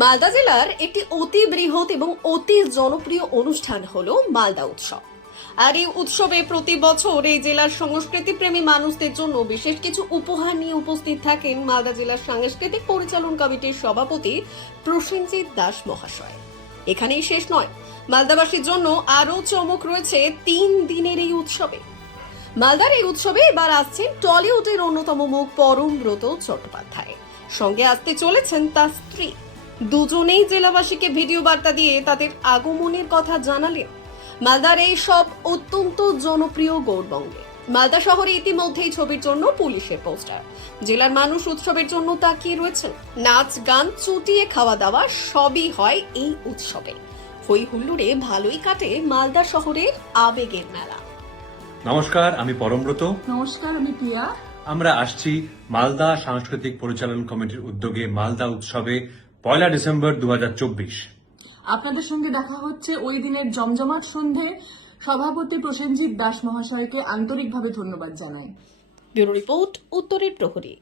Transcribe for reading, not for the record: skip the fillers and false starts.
মালদা জেলার একটি অতি বৃহৎ এবং অতি জনপ্রিয় অনুষ্ঠান হলো মালদা উৎসব। আর এই উৎসবে প্রতি বছর এই জেলার সংস্কৃতি প্রেমী মানুষদের জন্য বিশেষ কিছু উপহার নিয়ে উপস্থিত থাকেন মালদা জেলার সাংস্কৃতিক পরিচালন কমিটির সভাপতি প্রসেনজিৎ দাস মহাশয়। এখানেই শেষ নয়, মালদাবাসীর জন্য আরও চমক রয়েছে 3 দিনের এই উৎসবে। মালদার এই উৎসবে এবার আসছেন টলিউডের অন্যতম মুখ পরমব্রত চট্টোপাধ্যায়, সঙ্গে আসতে চলেছেন তার স্ত্রী। দুজনেই জেলাবাসীকে ভিডিও বার্তা দিয়ে তাদের আগমনের কথা জানালেন। মালদার এই সব অত্যন্ত জনপ্রিয় গৌরবঙ্গে মালদা শহরে ইতিমধ্যেই ছবির জন্য পুলিশের পোস্টার। জেলার মানুষ উৎসবের জন্য তাকিয়ে রয়েছেন। নাচ গান চুটিয়ে খাওয়া দাওয়া সবই হয় এই উৎসবে। হই হুল্লোড়ে ভালোই কাটে মালদা শহরের আবেগের মেলা। নমস্কার, আমি পরমব্রত। নমস্কার, আমি প্রিয়া। আমরা আসছি মালদা সাংস্কৃতিক পরিচালন কমিটির উদ্যোগে মালদা উৎসবে 1 ডিসেম্বর 2024। আপনাদের সঙ্গে দেখা হচ্ছে ওই দিনের জমজমাট সন্ধে। সভাপতি প্রসেনজিৎ দাস মহাশয়কে আন্তরিকভাবে ধন্যবাদ জানাই। ব্যুরো রিপোর্ট, উত্তরের প্রহরী।